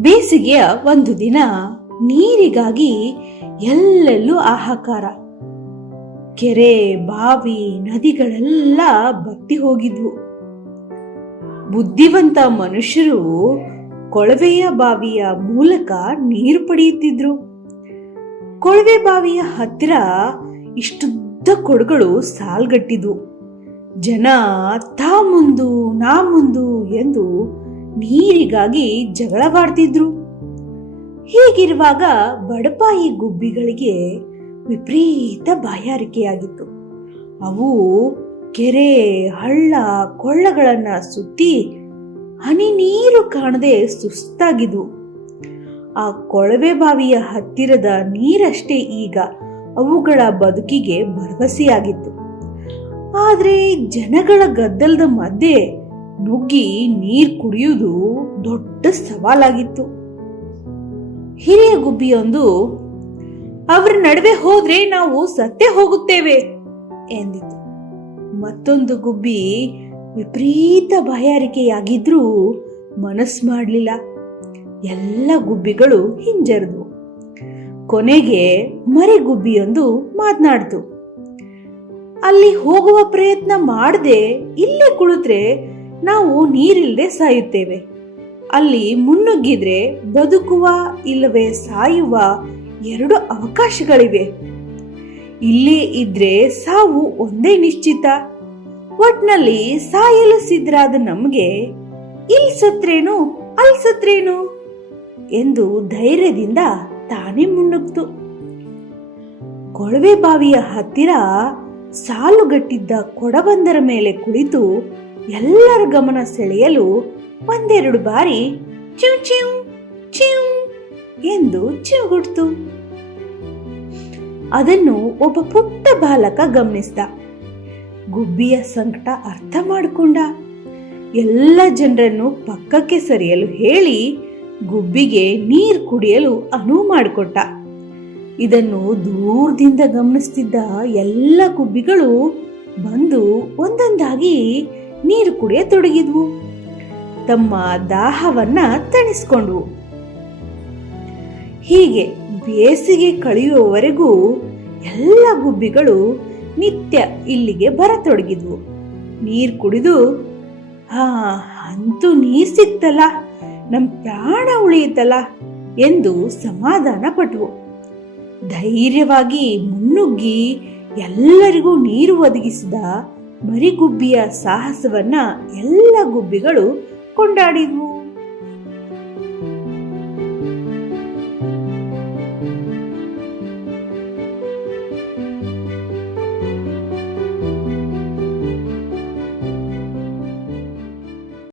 ಬೇಸಿಗೆಯ ಒಂದು ದಿನ ನೀರಿಗಾಗಿ ಎಲ್ಲೆಲ್ಲೂ ಆಹಾಕಾರ. ಕೆರೆ, ಬಾವಿ, ನದಿಗಳೆಲ್ಲ ಬತ್ತಿ ಹೋಗಿದ್ವು. ಬುದ್ಧಿವಂತ ಮನುಷ್ಯರು ಕೊಳವೆಯ ಬಾವಿಯ ಮೂಲಕ ನೀರು ಪಡೆಯುತ್ತಿದ್ರು. ಕೊಳವೆ ಬಾವಿಯ ಹತ್ತಿರ ಇಷ್ಟುದ್ದ ಕೊಡಗಳು ಸಾಲ್ಗಟ್ಟಿದ್ವು. ಜನ ತಾ ಮುಂದು, ನಾ ಮುಂದು ಎಂದು ನೀರಿಗಾಗಿ ಜಗಳವಾಡ್ತಿದ್ರು. ಹೀಗಿರುವಾಗ ಬಡಪಾಯಿ ಗುಬ್ಬಿಗಳಿಗೆ ವಿಪರೀತ ಬಾಯಾರಿಕೆಯಾಗಿತ್ತು. ಅವು ಕೆರೆ, ಹಳ್ಳ, ಕೊಳ್ಳಗಳನ್ನ ಸುತ್ತಿ ಹನಿ ನೀರು ಕಾಣದೆ ಸುಸ್ತಾಗಿದ್ವು. ಆ ಕೊಳವೆ ಬಾವಿಯ ಹತ್ತಿರದ ನೀರಷ್ಟೇ ಈಗ ಅವುಗಳ ಬದುಕಿಗೆ ಭರವಸೆಯಾಗಿತ್ತು. ಆದರೆ ಜನಗಳ ಗದ್ದಲದ ಮಧ್ಯೆ ನುಗ್ಗಿ ನೀರ್ ಕುಡಿಯುವುದು ದೊಡ್ಡ ಸವಾಲಾಗಿತ್ತು. ಹಿರಿಯ ಗುಬ್ಬಿಯೊಂದು, ಅವರ ನಡುವೆ ಹೋದ್ರೆ ನಾವು ಸತ್ತೇ ಹೋಗುತ್ತೇವೆ ಎಂದಿತು ಮತ್ತೊಂದು ಗುಬ್ಬಿ, ವಿಪರೀತ ಬಾಯಾರಿಕೆಯಾಗಿದ್ರೂ ಮನಸ್ ಮಾಡಲಿಲ್ಲ. ಎಲ್ಲ ಗುಬ್ಬಿಗಳು ಹಿಂಜರಿದ್ವು. ಕೊನೆಗೆ ಮರಿ ಗುಬ್ಬಿಯೊಂದು ಮಾತನಾಡ್ತು. ಅಲ್ಲಿ ಹೋಗುವ ಪ್ರಯತ್ನ ಮಾಡದೆ ಇಲ್ಲೇ ಕುಳಿತ್ರೆ ನಾವು ನೀರಿಲ್ಲದೆ ಸಾಯುತ್ತೇವೆ. ಅಲ್ಲಿ ಮುನ್ನುಗ್ಗಿದ್ರೆ ಬದುಕುವ ಇಲ್ಲವೇ ಸಾಯುವ ಎರಡು ಅವಕಾಶಗಳಿವೆ. ಇಲ್ಲೇ ಇದ್ರೆ ಸಾವು ಒಂದೇ ನಿಶ್ಚಿತ. ಒಟ್ನಲ್ಲಿ ಸಾಯಲು ಸಿದ್ಧರಾದ ನಮಗೆ ಇಲ್ಲಿ ಸತ್ರೇನು ಅಲ್ಲಿ ಸತ್ರೇನು ಎಂದು ಧೈರ್ಯದಿಂದ ತಾನೇ ಮುನ್ನುಗ್ತು ಕೊಳವೆ ಬಾವಿಯ ಹತ್ತಿರ ಸಾಲುಗಟ್ಟಿದ್ದ ಕೊಡಬಂದರ ಮೇಲೆ ಕುಳಿತು ಎಲ್ಲರ ಗಮನ ಸೆಳೆಯಲು ಒಂದೆರಡು ಬಾರಿ ಚಿಂ ಚಿಂ ಚಿಂ ಎಂದು ಚಿವುಗುಡ್ತು. ಅದನ್ನು ಒಬ್ಬ ಪುಟ್ಟ ಬಾಲಕ ಗಮನಿಸಿದ. ಗುಬ್ಬಿಯ ಸಂಕಟ ಅರ್ಥ ಮಾಡಿಕೊಂಡ. ಎಲ್ಲ ಜನರನ್ನು ಪಕ್ಕಕ್ಕೆ ಸರಿಯಲು ಹೇಳಿ ಗುಬ್ಬಿಗೆ ನೀರು ಕುಡಿಯಲು ಅನುವು ಮಾಡಿಕೊಟ್ಟ. ಇದನ್ನು ದೂರದಿಂದ ಗಮನಿಸ್ತಿದ್ದ ಎಲ್ಲ ಗುಬ್ಬಿಗಳು ಬಂದು ಒಂದೊಂದಾಗಿ ನೀರು ಕುಡಿಯತೊಡಗಿದ್ವು ತಮ್ಮ ದಾಹವನ್ನ ತಣಿಸ್ಕೊಂಡ್ವು ಹೀಗೆ ಬೇಸಿಗೆ ಕಳೆಯುವವರೆಗೂ ಎಲ್ಲ ಗುಬ್ಬಿಗಳು ನಿತ್ಯ ಇಲ್ಲಿಗೆ ಬರತೊಡಗಿದ್ವು. ನೀರು ಕುಡಿದು ಹಾ ಅಂತೂ ನೀರ್ ಸಿಕ್ತಲ್ಲ, ನಮ್ ಪ್ರಾಣ ಉಳಿಯುತ್ತಲ್ಲ ಎಂದು ಸಮಾಧಾನ ಪಟ್ವು. ಧೈರ್ಯವಾಗಿ ಮುನ್ನುಗ್ಗಿ ಎಲ್ಲರಿಗೂ ನೀರು ಒದಗಿಸಿದ ಮರಿಗುಬ್ಬಿಯ ಸಾಹಸವನ್ನ ಎಲ್ಲ ಗುಬ್ಬಿಗಳು ಕೊಂಡಾಡಿದ್ವು